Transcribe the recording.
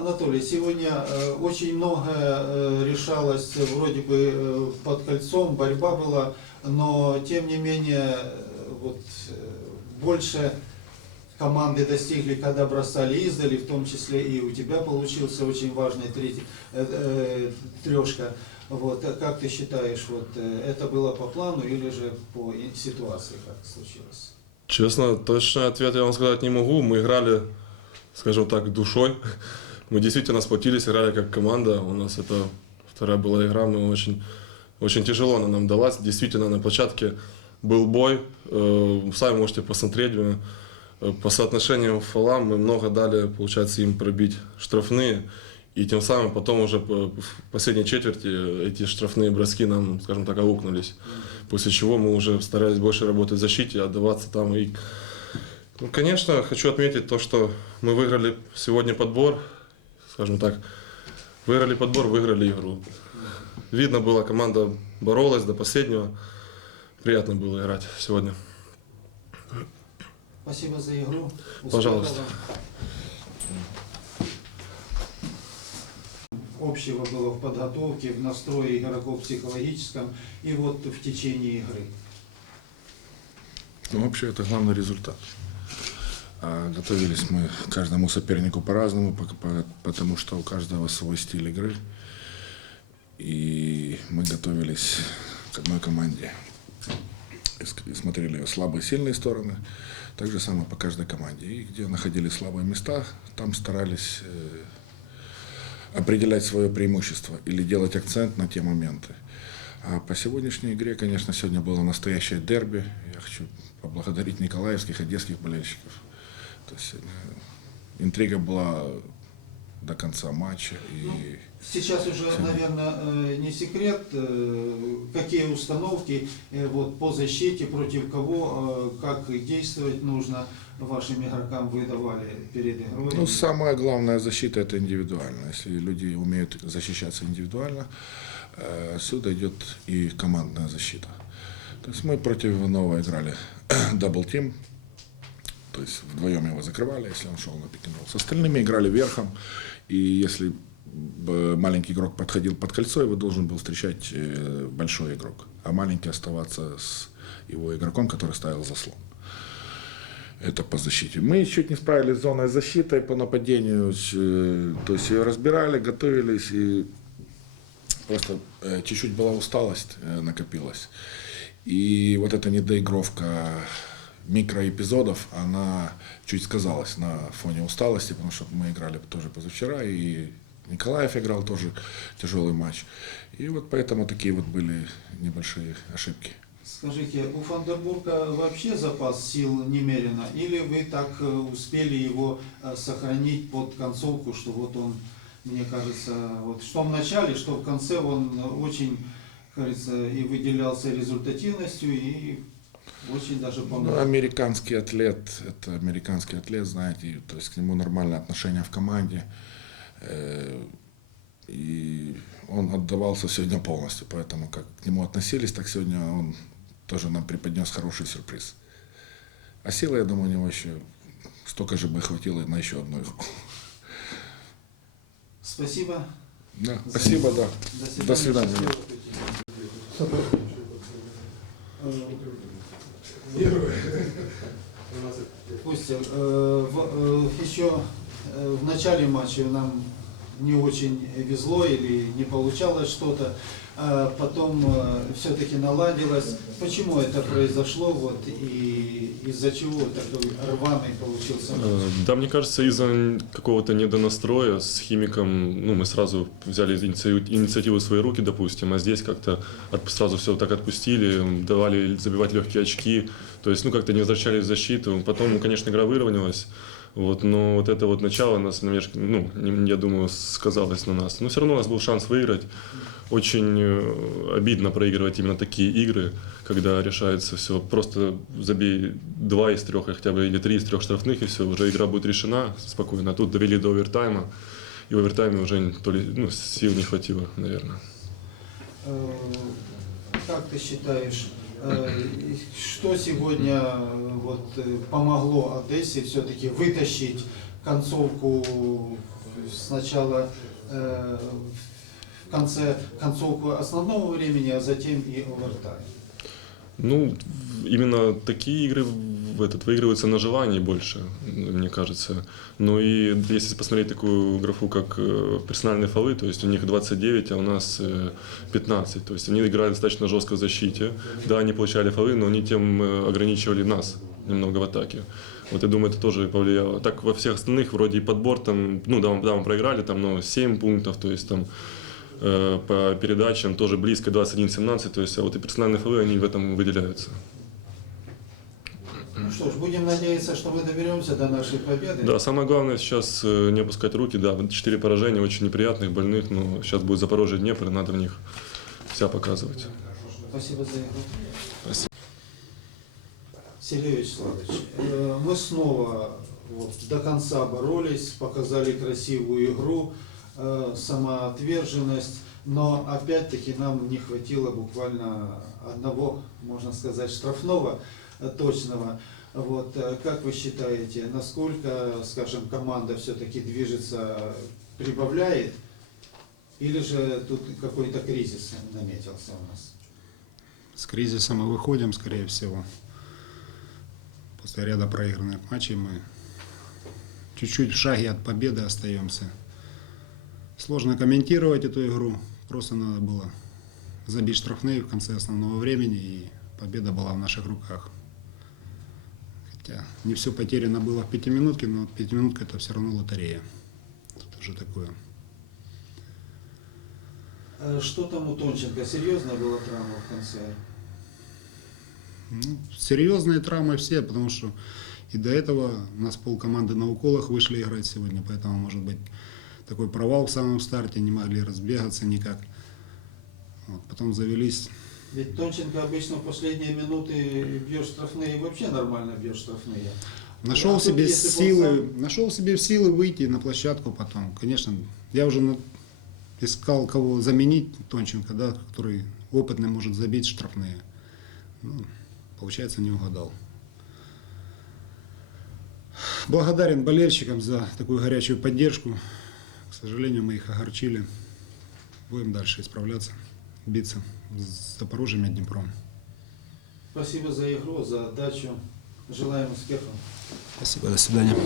Анатолий, сегодня э, очень многое э, решалось э, вроде бы под кольцом, борьба была, но тем не менее вот больше команды достигли, когда бросали издали, в том числе и у тебя получился очень важный третий э, трешка. Вот, как ты считаешь, вот это было по плану или же по ситуации, как случилось? Честно, точный ответ я вам сказать не могу. Мы играли, скажем так, душой. Мы действительно сплотились, играли как команда. У нас это вторая была игра, мы очень, очень тяжело она нам далась. Действительно, на площадке был бой. Э, Сами можете посмотреть. э, По соотношению фолам мы много дали, получается, им пробить штрафные. И тем самым потом уже в последней четверти эти штрафные броски нам, скажем так, аукнулись. После чего мы уже старались больше работать в защите, отдаваться там. И, ну, конечно, хочу отметить то, что мы выиграли сегодня подбор, скажем так, выиграли подбор, выиграли игру. Видно было, команда боролась до последнего. Приятно было играть сегодня. Спасибо за игру. Успехов Пожалуйста. Общего было в подготовке, в настрое игроков психологическом и вот в течение игры. Ну, вообще, это главный результат. А готовились мы к каждому сопернику по-разному, по- по- потому что у каждого свой стиль игры. И мы готовились к одной команде. И смотрели ее слабые сильные стороны. Так же самое по каждой команде. И где находили слабые места, там старались э, определять свое преимущество или делать акцент на те моменты. А по сегодняшней игре, конечно, сегодня было настоящее дерби. Я хочу поблагодарить николаевских, одесских болельщиков. То есть сегодня интрига была до конца матча. И Сейчас уже, наверное, э, не секрет, э, какие установки э, вот, по защите, против кого, э, как действовать нужно вашим игрокам вы давали перед игрой. ну, самая главная защита это индивидуально. Если люди умеют защищаться индивидуально, э, отсюда идет и командная защита. То есть мы против Иванова играли дабл тим, то есть вдвоем его закрывали, если он шел на пик С остальными играли верхом, и если маленький игрок подходил под кольцо, его должен был встречать э, большой игрок, а маленький оставаться с его игроком, который ставил заслон. Это по защите. Мы чуть не справились с зоной защиты по нападению, э, то есть ее разбирали, готовились, и просто э, чуть-чуть была усталость накопилась. И вот эта недоигровка микроэпизодов, она чуть сказалась на фоне усталости, потому что мы играли тоже позавчера, и Николаев играл тоже тяжелый матч. И вот поэтому такие вот были небольшие ошибки. Скажите, у Фандербурга вообще запас сил немерено, или вы так э, успели его э, сохранить под концовку, что вот он, мне кажется, вот что в начале, что в конце он очень, кажется, и выделялся результативностью, и очень даже Ну, помог. американский атлет, это американский атлет, знаете, то есть к нему нормальное отношение в команде. Э, И он отдавался сегодня полностью, поэтому как к нему относились, так сегодня он тоже нам преподнес хороший сюрприз. А силы, я думаю, у него еще столько же бы хватило на еще одну игру. Спасибо. Да, спасибо, да. До свидания. До свидания. Костя, э, э, еще э, в начале матча нам не очень везло или не получалось что-то, потом все-таки наладилось. Почему это произошло вот, и из-за чего такой рваный получился? Э, Да, мне кажется, из-за какого-то недонастроя с химиком, ну, мы сразу взяли иници- инициативу в свои руки, допустим, а здесь как-то сразу все так отпустили, давали забивать легкие очки, то есть, ну, как-то не возвращались в защиту. Потом, конечно, игра выровнялась, вот, но вот это вот начало нас, ну, я думаю, сказалось на нас. Но все равно у нас был шанс выиграть. Очень э, обидно проигрывать именно такие игры, когда решается все. Просто забей два из трех, хотя бы или три из трех штрафных, и все, уже игра будет решена спокойно. А тут довели до овертайма, и в овертайме уже то ли, ну, сил не хватило, наверное. Э, Как ты считаешь, что сегодня э, вот, э, помогло Одессе все-таки вытащить концовку сначала э, в конце концовку основного времени, а затем и овертайм. Ну, именно такие игры в этот, выигрываются на желании больше, мне кажется. Но и если посмотреть такую графу, как э, персональные фолы, то есть у них 29, а у нас э, 15. То есть они играли достаточно жестко в защите. Да, они получали фолы, но они тем э, ограничивали нас немного в атаке. Вот я думаю, это тоже повлияло. Так во всех остальных вроде и подбор там, ну да, мы- да, мы проиграли там, но 7 пунктов, то есть там э, по передачам тоже близко 21-17, то есть а вот и персональные фолы, они в этом выделяются. Ну что ж, будем надеяться, что мы доберемся до нашей победы. Да, самое главное сейчас э, не опускать руки, да, четыре поражения очень неприятных, больных, но сейчас будет Запорожье, Днепр, и надо в них вся показывать. Спасибо за игру. Спасибо. Сергей Вячеславович, э, мы снова вот, до конца боролись, показали красивую игру, э, самоотверженность, но опять-таки нам не хватило буквально одного, можно сказать, штрафного э, точного. Вот, э, как вы считаете, насколько, скажем, команда все-таки движется, прибавляет, или же тут какой-то кризис наметился у нас? С кризиса мы выходим, скорее всего. После ряда проигранных матчей мы чуть-чуть в шаге от победы остаемся. Сложно комментировать эту игру. Просто надо было забить штрафные в конце основного времени, и победа была в наших руках. Хотя не все потеряно было в пятиминутке, но пятиминутка это все равно лотерея. Тут уже такое. Э, Что там у Тонченко? Серьезная была травма в конце? Ну, серьезные травмы все, потому что и до этого у нас полкоманды на уколах вышли играть сегодня, поэтому может быть такой провал в самом старте, не могли разбегаться никак. Вот, потом завелись. Ведь Тонченко обычно в последние минуты бьет штрафные вообще нормально бьет штрафные. Нашел А себе силы, нашел себе силы выйти на площадку потом. Конечно, я уже искал кого заменить Тонченко, да, который опытный может забить штрафные. Ну, получается, не угадал. Благодарен болельщикам за такую горячую поддержку. К сожалению, мы их огорчили. Будем дальше исправляться, биться с Запорожьем и Днепром. Спасибо за игру, за отдачу. Желаем успехов. Спасибо, до свидания.